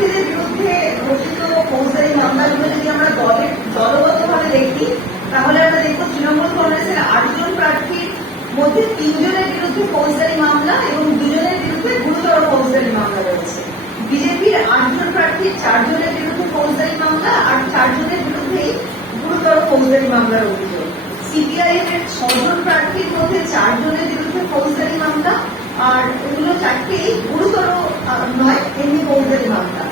প্রার্থীদের বিরুদ্ধে ঘোষিত ফৌজদারি মামলাগুলো যদি আমরা দলের দলগতভাবে দেখি, তাহলে আমরা দেখব তৃণমূল কংগ্রেসের আটজন প্রার্থীর মধ্যে তিনজনের বিরুদ্ধে ফৌজদারি মামলা এবং দুজনের বিরুদ্ধে গুরুতর ফৌজদারি মামলা রয়েছে। বিজেপির আটজন প্রার্থীর চারজনের বিরুদ্ধে ফৌজদারি মামলা আর চারজনের বিরুদ্ধেই গুরুতর ফৌজদারি মামলার অভিযোগ। সিপিআইএম এর ছজন প্রার্থীর মধ্যে চারজনের বিরুদ্ধে ফৌজদারি মামলা আর এগুলো চারটেই গুরুতর আহ, নয় এমনি ফৌজদারি মামলা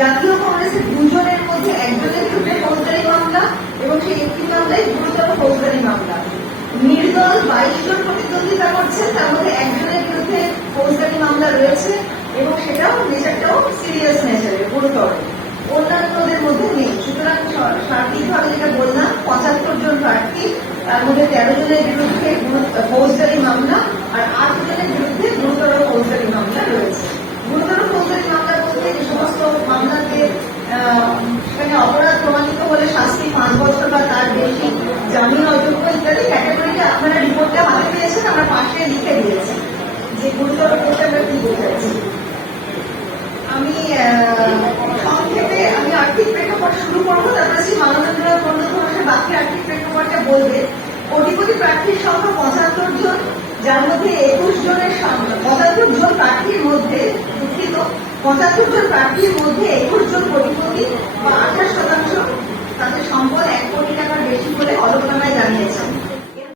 জাতীয় কংগ্রেসের দুজনের মধ্যে একজনের বিরুদ্ধে ফৌজদারি মামলা এবং সেই একটি মামলায় গুরুতর ফৌজদারি মামলা। নির্দল বাইশ জন প্রতিদ্বন্দ্বিতা করছে তার মধ্যে একজনের বিরুদ্ধে ফৌজদারি মামলা রয়েছে এবং সেটাও নেচারটাও সিরিয়াস নেচারের গুরুতর। অন্যান্যদের মধ্যে নেই। সুতরাং সার্বিকভাবে যেটা বললাম, পঁচাত্তর জন প্রার্থী, তার মধ্যে তেরো জনের বিরুদ্ধে ফৌজদারি মামলা আর আট বাকি আর্থিক প্রেক্ষাপটটা বলবে। কোটিপতি প্রার্থীর সংখ্যা পঁচাত্তর জন, যার মধ্যে একুশ জনের সামনে পঁচাত্তর জন প্রার্থীর মধ্যে দুঃখিত, পঁচাত্তর জন প্রার্থীর মধ্যে একুশ জন কোটিপতি বা